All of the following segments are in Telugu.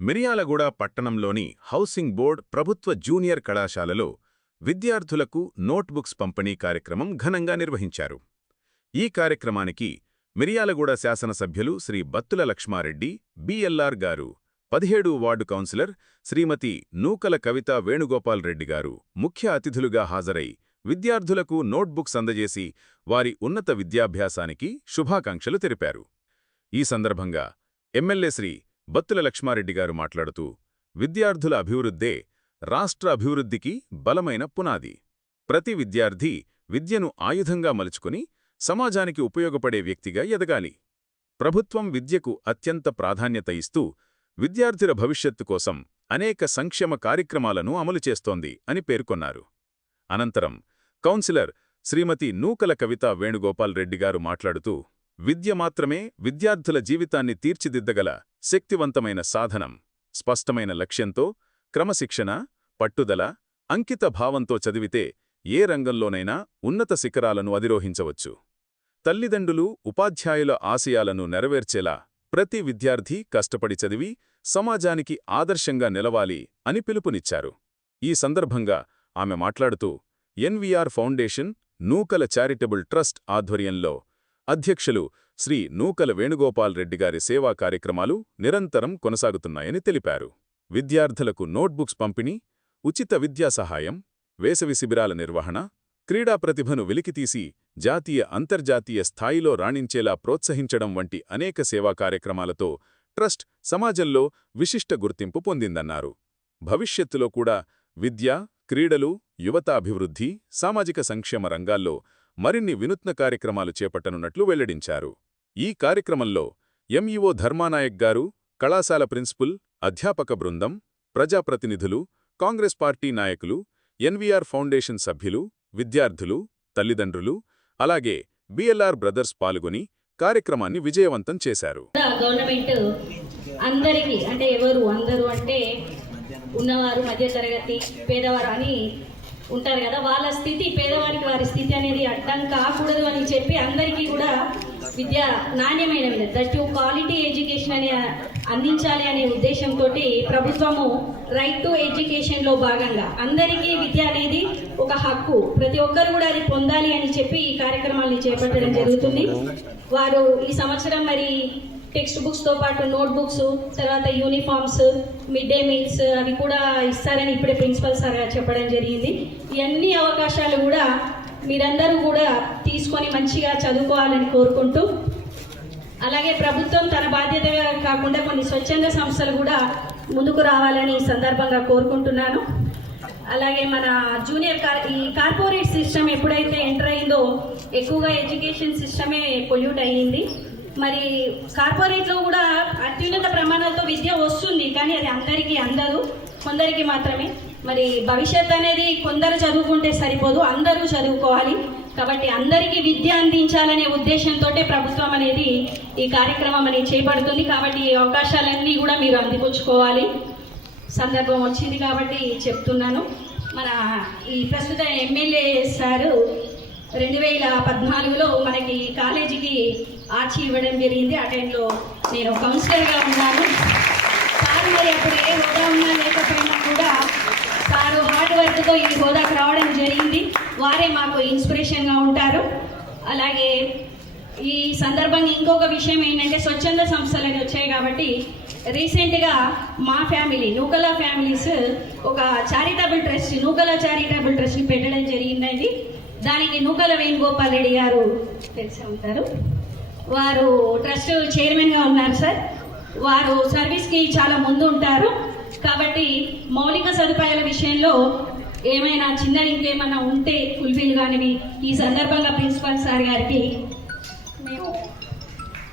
మిర్యాలగూడ పట్టణంలోని హౌసింగ్ బోర్డ్ ప్రభుత్వ జూనియర్ కళాశాలలో విద్యార్థులకు నోట్బుక్స్ పంపిణీ కార్యక్రమం ఘనంగా నిర్వహించారు. ఈ కార్యక్రమానికి మిర్యాలగూడ శాసనసభ్యులు శ్రీ బత్తుల లక్ష్మారెడ్డి బిఎల్ఆర్ గారు, 17వ వార్డు కౌన్సిలర్ శ్రీమతి నూకల కవిత వేణుగోపాల్ రెడ్డి గారు ముఖ్య అతిథులుగా హాజరై విద్యార్థులకు నోట్బుక్స్ అందజేసి వారి ఉన్నత విద్యాభ్యాసానికి శుభాకాంక్షలు తెలిపారు. ఈ సందర్భంగా ఎమ్మెల్యే శ్రీ బత్తుల లక్ష్మారెడ్డి గారు మాట్లాడుతూ, విద్యార్థుల అభివృద్ధే రాష్ట్ర అభివృద్ధికి బలమైన పునాది. ప్రతి విద్యార్థి విద్యను ఆయుధంగా మలుచుకుని సమాజానికి ఉపయోగపడే వ్యక్తిగా ఎదగాలి. ప్రభుత్వం విద్యకు అత్యంత ప్రాధాన్యత ఇస్తూ విద్యార్థుల భవిష్యత్తు కోసం అనేక సంక్షేమ కార్యక్రమాలను అమలు చేస్తోంది అని పేర్కొన్నారు. అనంతరం కౌన్సిలర్ శ్రీమతి నూకల కవిత వేణుగోపాల్ రెడ్డి గారు మాట్లాడుతూ, విద్య మాత్రమే విద్యార్థుల జీవితాన్ని తీర్చిదిద్దగల శక్తివంతమైన సాధనం. స్పష్టమైన లక్ష్యంతో, క్రమశిక్షణ, పట్టుదల, అంకిత భావంతో చదివితే ఏ రంగంలోనైనా ఉన్నత శిఖరాలను అధిరోహించవచ్చు. తల్లిదండ్రులు, ఉపాధ్యాయుల ఆశయాలను నెరవేర్చేలా ప్రతి విద్యార్థి కష్టపడి చదివి సమాజానికి ఆదర్శంగా నిలవాలి అని పిలుపునిచ్చారు. ఈ సందర్భంగా ఆమె మాట్లాడుతూ, ఎన్వీఆర్ ఫౌండేషన్, నూకల చారిటబుల్ ట్రస్ట్ ఆధ్వర్యంలో అధ్యక్షులు శ్రీ నూకల వేణుగోపాల్ రెడ్డి గారి సేవా కార్యక్రమాలు నిరంతరం కొనసాగుతున్నాయని తెలిపారు. విద్యార్థులకు నోట్బుక్స్ పంపిణీ, ఉచిత విద్యా సహాయం, వేసవి శిబిరాల నిర్వహణ, క్రీడా ప్రతిభను వెలికితీసి జాతీయ, అంతర్జాతీయ స్థాయిలో రాణించేలా ప్రోత్సహించడం వంటి అనేక సేవా కార్యక్రమాలతో ట్రస్ట్ సమాజంలో విశిష్ట గుర్తింపు పొందిందన్నారు. భవిష్యత్తులో కూడా విద్య, క్రీడలు, యువత అభివృద్ధి, సామాజిక సంక్షేమ రంగాల్లో మరిన్ని వినూత్న కార్యక్రమాలు చేపట్టనున్నట్లు వెల్లడించారు. ఈ కార్యక్రమంలో ఎంఈఓ ధర్మానాయక్ గారు, కళాశాల ప్రిన్సిపల్, అధ్యాపక బృందం, ప్రజాప్రతినిధులు, కాంగ్రెస్ పార్టీ నాయకులు, ఎన్వీఆర్ ఫౌండేషన్ సభ్యులు, విద్యార్థులు, తల్లిదండ్రులు, అలాగే బిఎల్ఆర్ బ్రదర్స్ పాల్గొని కార్యక్రమాన్ని విజయవంతం చేశారు. గవర్నమెంట్ అందరికీ, అంటే ఎవరు అందరూ అంటే ఉన్నవారు, మధ్యతరగతి, పేదవారు అని ఉంటారు కదా, వాళ్ళ స్థితి, పేదవారికి వారి స్థితి అనేది అడ్డం కాకూడదు అని చెప్పి అందరికీ కూడా విద్య నాణ్యమైన దట్టు క్వాలిటీ ఎడ్యుకేషన్ అనే అందించాలి అనే ఉద్దేశంతో ప్రభుత్వము రైట్ టు ఎడ్యుకేషన్లో భాగంగా అందరికీ విద్య అనేది ఒక హక్కు, ప్రతి ఒక్కరు కూడా అది పొందాలి అని చెప్పి ఈ కార్యక్రమాన్ని చేపట్టడం జరుగుతుంది. వారు ఈ సంవత్సరం మరి టెక్స్ట్ బుక్స్తో పాటు నోట్ బుక్స్, తర్వాత యూనిఫామ్స్, మిడ్ డే మీల్స్ అవి కూడా ఇస్తారని ఇప్పుడే ప్రిన్సిపల్ సార్ చెప్పడం జరిగింది. ఇవన్నీ అవకాశాలు కూడా మీరందరూ కూడా తీసుకొని మంచిగా చదువుకోవాలని కోరుకుంటూ, అలాగే ప్రభుత్వం తన బాధ్యతగా కాకుండా కొన్ని స్వచ్ఛంద సంస్థలు కూడా ముందుకు రావాలని ఈ సందర్భంగా కోరుకుంటున్నాను. అలాగే మన జూనియర్ ఈ కార్పొరేట్ సిస్టమ్ ఎప్పుడైతే ఎంటర్ అయిందో ఎక్కువగా ఎడ్యుకేషన్ సిస్టమే పొల్యూట్ అయ్యింది. మరి కార్పొరేట్లో కూడా అత్యున్నత ప్రమాణాలతో విద్య వస్తుంది, కానీ అది అందరికీ అందదు, కొందరికి మాత్రమే. మరి భవిష్యత్ అనేది కొందరు చదువుకుంటే సరిపోదు, అందరూ చదువుకోవాలి. కాబట్టి అందరికీ విద్య అందించాలనే ఉద్దేశంతో ప్రభుత్వం అనేది ఈ కార్యక్రమం అనేది చేపడుతుంది. కాబట్టి ఈ అవకాశాలన్నీ కూడా మీరు అందిపుచ్చుకోవాలి. సందర్భం వచ్చింది కాబట్టి చెప్తున్నాను. మన ఈ ప్రస్తుత ఎమ్మెల్యే సారు 2014లో మనకి కాలేజీకి ఆర్చి ఇవ్వడం జరిగింది. ఆ టైంలో నేను కౌన్సిలర్గా ఉన్నాను. సార్ మరి అప్పుడు ఏ హోదా ఉన్నా లేకపోయినా కూడా సారు హార్డ్ వర్క్తో ఈ హోదాకు రావడం జరిగింది. వారే మాకు ఇన్స్పిరేషన్గా ఉంటారు. అలాగే ఈ సందర్భంగా ఇంకొక విషయం ఏంటంటే, స్వచ్ఛంద సంస్థలు వచ్చాయి కాబట్టి రీసెంట్గా మా ఫ్యామిలీ నూకల ఫ్యామిలీస్ ఒక చారిటబుల్ ట్రస్ట్, నూకల చారిటబుల్ ట్రస్ట్ని పెట్టడం జరిగిందండి. దానికి నూకల వేణుగోపాల్ రెడ్డి గారు తెలిసి ఉంటారు, వారు ట్రస్ట్ చైర్మన్గా ఉన్నారు సార్. వారు సర్వీస్కి చాలా ముందు ఉంటారు. కాబట్టి మౌలిక సదుపాయాల విషయంలో ఏమైనా చిన్న ఇంకేమైనా ఉంటే ఫుల్ఫిల్ కానివి ఈ సందర్భంగా ప్రిన్సిపల్ సార్ గారికి మేము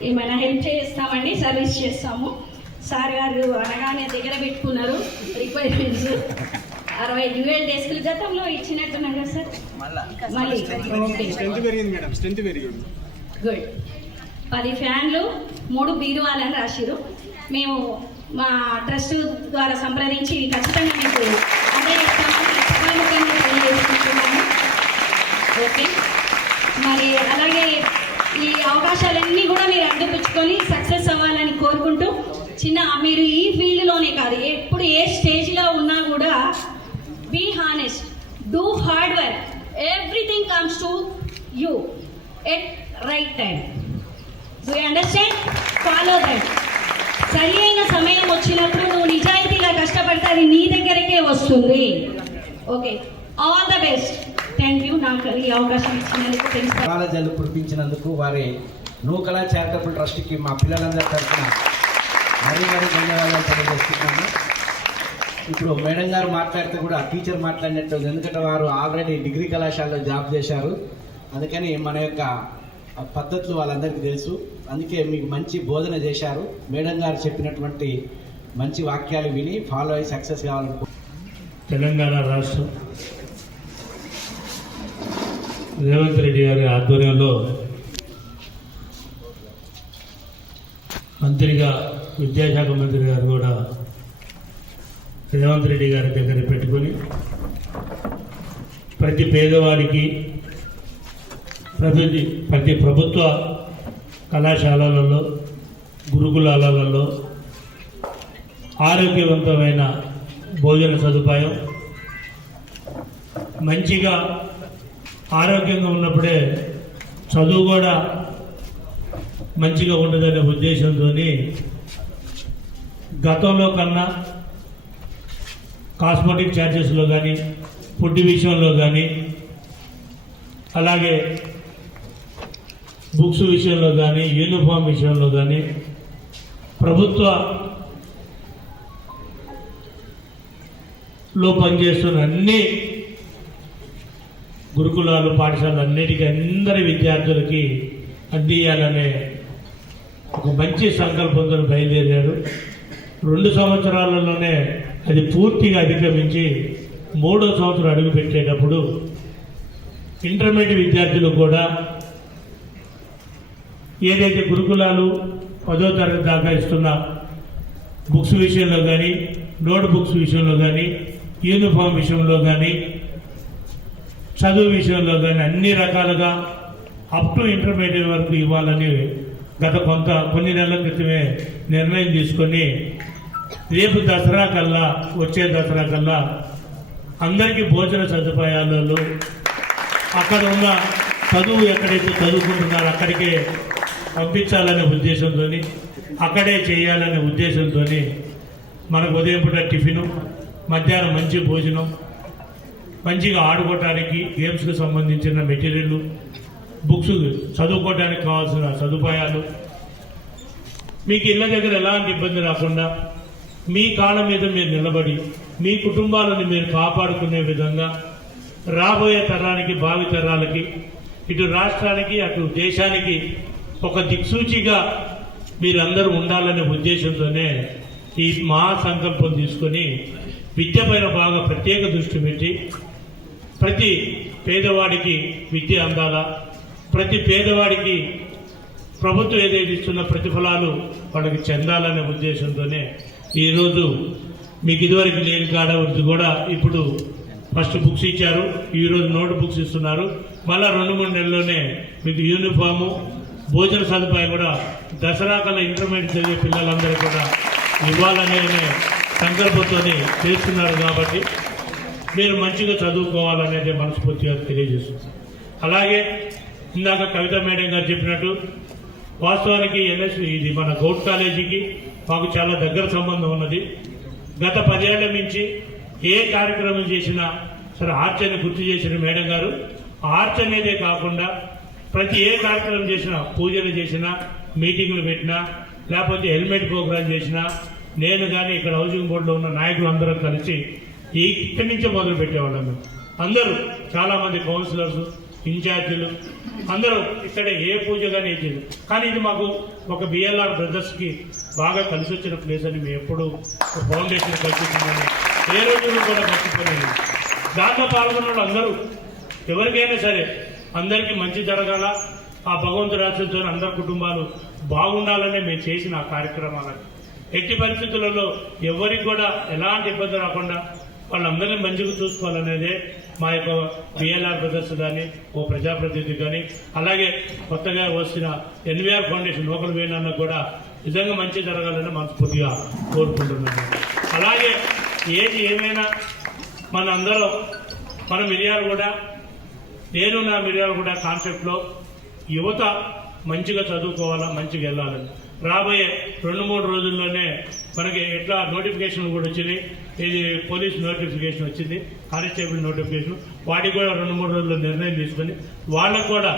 ఏమైనా హెల్ప్ చేస్తామండి, సర్వీస్ చేస్తాము. సార్ గారు అనగానే దగ్గర పెట్టుకున్నారు రిక్వైర్మెంట్స్. 60 డ్యూయల్ డెస్క్లు గతంలో ఇచ్చినట్టున్నారు కదా సార్, మళ్ళీ గుడ్. 10 ఫ్యాన్లు, 3 బీరువాలని రాసిరు. మేము మా ట్రస్ట్ ద్వారా సంప్రదించి ఖచ్చితంగా మీకు అందజేస్తామని తెలియజేసుకుంటున్నాము. ఓకే, మరి అలాగే ఈ అవకాశాలన్నీ కూడా మీరు అందిపుచ్చుకొని సక్సెస్ అవ్వాలని కోరుకుంటూ, మీరు ఈ ఫీల్డ్లోనే చూపించారు. ఎప్పుడు ఏ స్టేజ్లో ఉన్నా కూడా be honest, do hard work, everything comes to you at right time. Do you understand? Follow that. సరి అయిన సమయం వచ్చినప్పుడు నువ్వు నిజాయితీగా కష్టపడితే అది నీ దగ్గరకే వస్తుంది. Okay, all the best. Thank you. నాకు ఈ అవకాశం ఇచ్చినందుకు ప్రిన్సిపల్ కాలేజీలు కురిపించినందుకు వారి నూకల చారిటబుల్ ట్రస్ట్కి మా పిల్లలందరి తరఫున మరీ ధన్యవాదాలు తెలియజేస్తున్నాను. ఇప్పుడు మేడం గారు మాట్లాడితే కూడా టీచర్ మాట్లాడినట్టు, ఎందుకంటే వారు ఆల్రెడీ డిగ్రీ కళాశాలలో జాబ్ చేశారు. అందుకని మన యొక్క పద్ధతులు వాళ్ళందరికీ తెలుసు. అందుకే మీకు మంచి బోధన చేశారు. మేడం గారు చెప్పినటువంటి మంచి వాక్యాలు విని ఫాలో అయ్యి సక్సెస్ కావాలనుకో. తెలంగాణ రాష్ట్రం రేవంత్ రెడ్డి గారి ఆధ్వర్యంలో మంత్రిగా, విద్యాశాఖ మంత్రి గారు కూడా రేవంత్ రెడ్డి గారి దగ్గర పెట్టుకొని ప్రతి పేదవాడికి ప్రతి ప్రభుత్వ కళాశాలలలో, గురుకులాలలో ఆరోగ్యవంతమైన భోజన సదుపాయం, మంచిగా ఆరోగ్యంగా ఉన్నప్పుడే చదువు కూడా మంచిగా ఉండదనే ఉద్దేశంతో గతంలో కన్నా కాస్మెటిక్ ఛార్జెస్లో కానీ, ఫుడ్ విషయంలో కానీ, అలాగే బుక్స్ విషయంలో కానీ, యూనిఫామ్ విషయంలో కానీ ప్రభుత్వలో పనిచేస్తున్న అన్ని గురుకులాలు, పాఠశాలలు అన్నిటికీ అందరి విద్యార్థులకి అందియాలనే ఒక మంచి సంకల్పంతో బయలుదేరారు. 2 సంవత్సరాలలోనే అది పూర్తిగా అధిగమించి 3వ సంవత్సరం అడుగు పెట్టేటప్పుడు ఇంటర్మీడియట్ విద్యార్థులు కూడా ఏదైతే గురుకులాలు 10వ తరగతి దాకా ఇస్తున్న బుక్స్ విషయంలో కానీ, నోట్ బుక్స్ విషయంలో కానీ, యూనిఫామ్ విషయంలో కానీ, చదువు విషయంలో కానీ అన్ని రకాలుగా అప్ టు ఇంటర్మీడియట్ వరకు ఇవ్వాలని గత కొన్ని నెలల క్రితమే నిర్ణయం తీసుకొని రేపు దసరా కల్లా, వచ్చే దసరా కల్లా అందరికీ భోజన సదుపాయాలలో అక్కడ ఉన్న చదువు ఎక్కడైతే చదువుకుంటున్నారో అక్కడికే పంపించాలనే ఉద్దేశంతో, అక్కడే చేయాలనే ఉద్దేశంతో మనకు ఉదయం పూట టిఫిను, మధ్యాహ్నం మంచి భోజనం, మంచిగా ఆడుకోవటానికి గేమ్స్కి సంబంధించిన మెటీరియల్, బుక్స్ చదువుకోవడానికి కావాల్సిన సదుపాయాలు, మీకు ఇళ్ళ దగ్గర ఎలాంటి ఇబ్బంది రాకుండా మీ కాళ్ళ మీద మీరు నిలబడి మీ కుటుంబాలను మీరు కాపాడుకునే విధంగా రాబోయే తరానికి, భావి తరాలకి, ఇటు రాష్ట్రానికి అటు దేశానికి ఒక దిక్సూచిగా మీరందరూ ఉండాలనే ఉద్దేశంతోనే ఈ మహా సంకల్పం తీసుకొని విద్యపైన బాగా ప్రత్యేక దృష్టి పెట్టి ప్రతి పేదవాడికి విద్య అందాలా, ప్రతి పేదవాడికి ప్రభుత్వం ఏదైతే ఇస్తున్న ప్రతిఫలాలు వాళ్ళకి చెందాలనే ఉద్దేశంతోనే ఈరోజు మీకు ఇదివరకు లేని కాడ కూడా ఇప్పుడు ఫస్ట్ బుక్స్ ఇచ్చారు, ఈరోజు నోట్ బుక్స్ ఇస్తున్నారు. మళ్ళా 2-3 నెలల్లోనే మీకు యూనిఫాము, భోజన సదుపాయం కూడా దసరా కల్లా ఇంటర్మీడియట్ చదివే పిల్లలందరూ కూడా ఇవ్వాలనే సంకల్పంతో చేస్తున్నారు. కాబట్టి మీరు మంచిగా చదువుకోవాలనేది మనస్ఫూర్తిగా తెలియజేస్తుంది. అలాగే ఇందాక కవిత మేడం గారు చెప్పినట్టు వాస్తవానికి ఎన్ఎస్వి ఇది మన గౌట్ కాలేజీకి మాకు చాలా దగ్గర సంబంధం ఉన్నది. గత 10 ఏళ్ల నుంచి ఏ కార్యక్రమం చేసినా సరే ఆర్చని గుర్తు చేసిన మేడం గారు, ఆర్చ్ అనేదే కాకుండా ప్రతి ఏ కార్యక్రమం చేసినా, పూజలు చేసినా, మీటింగ్లు పెట్టినా, లేకపోతే హెల్మెట్ ప్రోగ్రాం చేసినా, నేను కానీ ఇక్కడ హౌసింగ్ బోర్డులో ఉన్న నాయకులు అందరం కలిసి ఇక్కడి నుంచే మొదలు పెట్టేవాళ్ళం. మేము అందరూ చాలామంది కౌన్సిలర్స్, ఇన్ఛార్జీలు అందరూ ఇక్కడే ఏ పూజ కానీ చేయాలి. కానీ ఇది మాకు ఒక బిఎల్ఆర్ బ్రదర్స్కి బాగా కలిసి వచ్చిన ప్లేస్ అని మేము ఎప్పుడు ఫౌండేషన్ కల్పిస్తున్నాము, ఏ రోజులు కూడా మర్చిపోలేదు. దాంట్లో పాల్గొన్న వాళ్ళు అందరూ ఎవరికైనా సరే అందరికీ మంచి జరగాల, ఆ భగవంతుడి ఆశతో అందరి కుటుంబాలు బాగుండాలనే మేము చేసిన ఆ కార్యక్రమాలను ఎట్టి పరిస్థితులలో ఎవరికి కూడా ఎలాంటి ఇబ్బంది రాకుండా వాళ్ళందరినీ మంచిగా చూసుకోవాలనేదే మా యొక్క బిఎల్ఆర్ బ్రదర్స్ కానీ, ఓ ప్రజాప్రతినిధి కానీ, అలాగే కొత్తగా వచ్చిన ఎన్వీఆర్ ఫౌండేషన్ లోకల్ వేణన్న కూడా నిజంగా మంచి జరగాలని మనస్ఫూర్తిగా కోరుకుంటున్నాను. అలాగే ఏది ఏమైనా మనందరం మన మిర్యాలగూడ, నేను నా మిర్యాలగూడ కాన్సెప్ట్లో యువత మంచిగా చదువుకోవాలా, మంచిగా వెళ్ళాలని రాబోయే 2-3 రోజుల్లోనే మనకి ఎట్లా నోటిఫికేషన్ కూడా వచ్చింది. ఇది పోలీస్ నోటిఫికేషన్ వచ్చింది, కానిస్టేబుల్ నోటిఫికేషన్. వాటికి కూడా 2-3 రోజుల్లో నిర్ణయం తీసుకొని వాళ్ళకు కూడా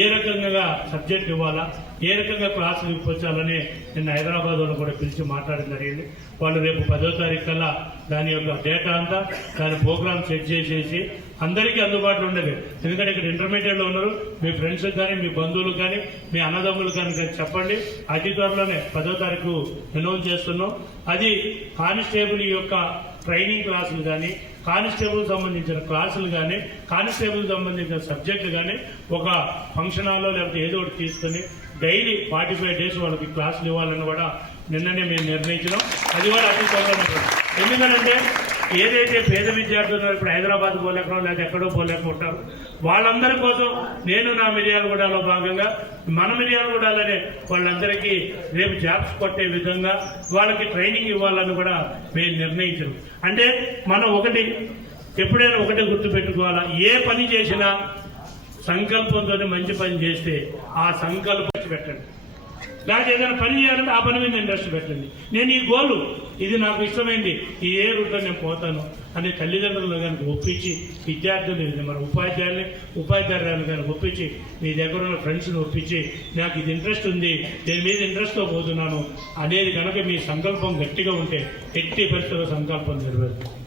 ఏ రకంగా సబ్జెక్ట్ ఇవ్వాలా, ఏ రకంగా క్లాసులు ఇప్పించాలని నిన్న హైదరాబాద్ వాళ్ళు కూడా పిలిచి మాట్లాడడం జరిగింది. వాళ్ళు రేపు 10వ తారీఖు కల్లా దాని యొక్క డేటా అంతా, దాని ప్రోగ్రామ్ సెట్ చేసేసి అందరికీ అందుబాటులో ఉండేది. ఎందుకంటే ఇక్కడ ఇంటర్మీడియట్లో ఉన్నారు, మీ ఫ్రెండ్స్కి కానీ, మీ బంధువులకు కానీ, మీ అన్నదమ్ములకు కానీ చెప్పండి. అతి త్వరలోనే 10వ తారీఖు అనౌన్స్ చేస్తున్నాం. అది కానిస్టేబుల్ యొక్క ట్రైనింగ్ క్లాసులు కానీ, కానిస్టేబుల్ సంబంధించిన క్లాసులు కానీ, కానిస్టేబుల్ సంబంధించిన సబ్జెక్టులు కానీ ఒక ఫంక్షన్ హాల్లో లేకపోతే ఏదో ఒకటి తీసుకొని డైలీ 45 డేస్ వాళ్ళకి క్లాసులు ఇవ్వాలని కూడా నిన్ననే మేము నిర్ణయించినాం. అది కూడా అతి త్వరలో. ఎందుకంటే ఏదైతే పేద విద్యార్థులు ఇప్పుడు హైదరాబాద్ పోలేకడం లేదా ఎక్కడో పోలేకుంటారు, వాళ్ళందరి కోసం నేను నా మిర్యాలగూడలో భాగంగా మన మిర్యాలగూడలోనే వాళ్ళందరికీ రేపు జాబ్స్ కొట్టే విధంగా వాళ్ళకి ట్రైనింగ్ ఇవ్వాలని కూడా మేము నిర్ణయించాం. అంటే మనం ఎప్పుడైనా ఒకటే గుర్తుపెట్టుకోవాలా, ఏ పని చేసినా సంకల్పంతో మంచి పని చేస్తే ఆ సంకల్పం పెట్టండి. లేకపోతే ఏదైనా పని చేయాలంటే ఆ పని మీద ఇంట్రెస్ట్ పెట్టండి. నేను ఈ గోలు, ఇది నాకు ఇష్టమైంది, ఈ ఏ రూట్లో నేను పోతాను అనే తల్లిదండ్రులను కనుక ఒప్పించి, విద్యార్థులు మన ఉపాధ్యాయులను కనుక ఒప్పించి, మీ దగ్గర ఉన్న ఫ్రెండ్స్ని ఒప్పించి, నాకు ఇది ఇంట్రెస్ట్ ఉంది, దీని మీద ఇంట్రెస్ట్తో పోతున్నాను అనేది కనుక మీ సంకల్పం గట్టిగా ఉంటే ఎట్టి పరిస్థితుల్లో సంకల్పం నెరవేరుతుంది.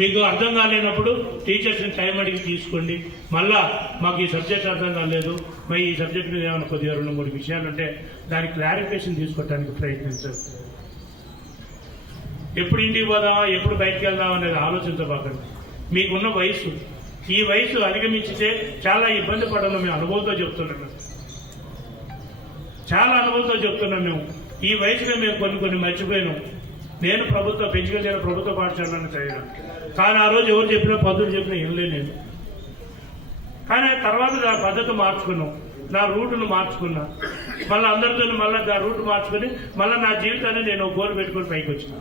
మీకు అర్థం కాలేనప్పుడు టీచర్స్ని టైం అడిగి తీసుకోండి. మళ్ళా మాకు ఈ సబ్జెక్ట్ అర్థం కాలేదు, మరి ఈ సబ్జెక్ట్ మీద ఏమైనా కొద్దిగా 2-3 విషయాలు ఉంటే దానికి క్లారిఫికేషన్ తీసుకోవడానికి ప్రయత్నించండి. ఎప్పుడు ఇంటికి పోదామా, ఎప్పుడు బయటకు వెళ్దామా అనేది ఆలోచించబాకండి. మీకున్న వయసు, ఈ వయసు అధిగమించితే చాలా ఇబ్బంది పడడం మేము అనుభవంతో చెప్తున్నాం. చాలా అనుభవంతో చెప్తున్నాం. మేము ఈ వయసులో మేము కొన్ని మర్చిపోయినాం. నేను పెంచుకెళ్ళిన ప్రభుత్వ పాఠశాలను చదివాను, కానీ ఆ రోజు ఎవరు చెప్పినా పద్ధతులు చెప్పినా వినలే నేను. కానీ తర్వాత నా పద్ధతి మార్చుకున్నాం, నా రూటును మార్చుకున్నా, మళ్ళీ అందరితో మళ్ళీ నా రూట్ మార్చుకుని మళ్ళీ నా జీవితాన్ని నేను గోల్ పెట్టుకుని పైకి వచ్చిన.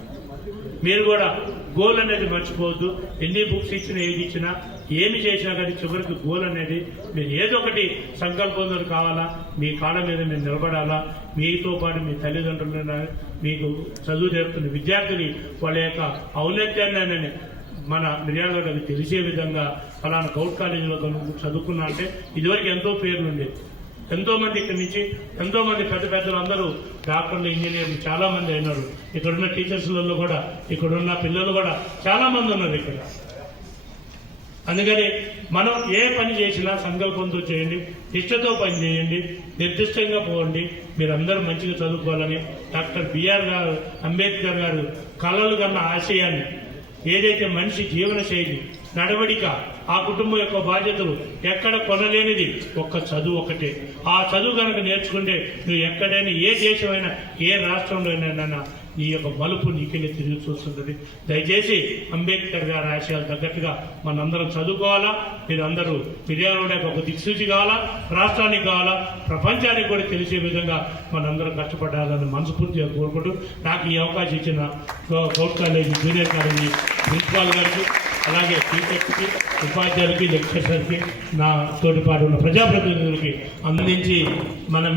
మీరు కూడా గోల్ అనేది మర్చిపోవద్దు. ఎన్ని బుక్స్ ఇచ్చినా, ఏది ఇచ్చినా, ఏమి చేసినా కానీ చివరికి గోల్ అనేది మీరు ఏదో ఒకటి సంకల్పంతో కావాలా, మీ కాళ్ళ మీద మీరు నిలబడాలా. మీతో పాటు మీ తల్లిదండ్రులైనా, మీకు చదువు నేర్పుతున్న విద్యార్థులు వాళ్ళ యొక్క ఔన్నత్యాన్ని మన మిర్యాలగూడకి తెలిసే విధంగా ఫలానా గౌట్ కాలేజీలో చదువుకున్నా అంటే ఇదివరకు ఎంతో పేర్లు ఉండేది. ఎంతో మంది ఇక్కడి నుంచి ఎంతోమంది పెద్దలు అందరూ డాక్టర్లు, ఇంజనీర్లు చాలా మంది అయినారు. ఇక్కడున్న టీచర్స్లలో కూడా, ఇక్కడున్న పిల్లలు కూడా చాలా మంది ఉన్నారు ఇక్కడ. అందుకని మనం ఏ పని చేసినా సంకల్పంతో చేయండి, ఇష్టతో పని చేయండి, నిర్దిష్టంగా పోండి. మీరందరూ మంచిగా చదువుకోవాలని డాక్టర్ బిఆర్ గారు అంబేద్కర్ గారు కలలు కన్న ఆశయాన్ని, ఏదైతే మనిషి జీవన శైలి, నడవడిక, ఆ కుటుంబం యొక్క బాధ్యతలు ఎక్కడ కొనలేనిది ఒక్క చదువు ఒకటే. ఆ చదువు కనుక నేర్చుకుంటే నువ్వు ఎక్కడైనా, ఏ దేశమైనా, ఏ రాష్ట్రంలో అయినా నీ యొక్క మలుపు నీకెళ్ళి తిరిగి చూస్తుంటుంది. దయచేసి అంబేద్కర్ గారి ఆశయాలు తగ్గట్టుగా మనందరం చదువుకోవాలా. మీరందరూ మిర్యాలగూడకు ఒక దిక్సూచి కావాలా, రాష్ట్రానికి కావాలా, ప్రపంచానికి కూడా తెలిసే విధంగా మనందరం కష్టపడాలని మనస్ఫూర్తిగా కోరుకుంటూ, నాకు ఈ అవకాశం ఇచ్చిన govt college, junior college principal గారికి, అలాగే టీచర్స్కి, ఉపాధ్యాయులకి, లెక్చరర్స్కి, నా తోటి పాటు ఉన్న ప్రజాప్రతినిధులకి అందించి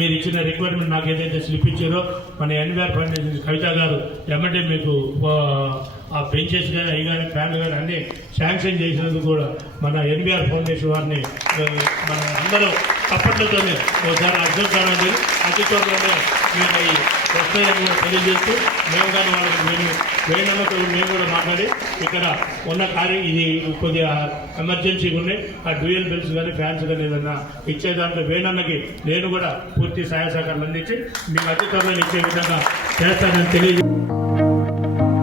మీరు ఇచ్చిన రిక్వైర్మెంట్ నాకు ఏదైతే స్లిప్ ఇచ్చారో మన ఎన్వీఆర్ ఫౌండేషన్ కవిత గారు ఎమ్మటే మీకు ఆ బెంచెస్ కానీ, అవి కానీ, ఫ్యాన్లు కానీ అన్నీ శాంక్షన్ చేసినందుకు కూడా మన ఎన్వీఆర్ ఫౌండేషన్ వారిని మన అందరూ తప్పట్లతోనే ఒకసారి అర్థం అతి త్వరలోనే మీకు ఈ వస్తాయని కూడా తెలియజేస్తూ, మేము కానీ వాళ్ళకి వేణమ్మతో మేము కూడా మాట్లాడి ఇక్కడ ఉన్న ఇది కొద్దిగా ఎమర్జెన్సీగా ఉన్నాయి, ఆ డ్యూయల్ బిల్స్ కానీ, ఫ్యాన్స్ కానీ ఏదన్నా ఇచ్చేదాంట్లో వేణన్నకి నేను కూడా పూర్తి సహాయ సహకారాలు అందించి మీకు అతి త్వరలో ఇచ్చే విధంగా చేస్తానని తెలియజేస్తాను.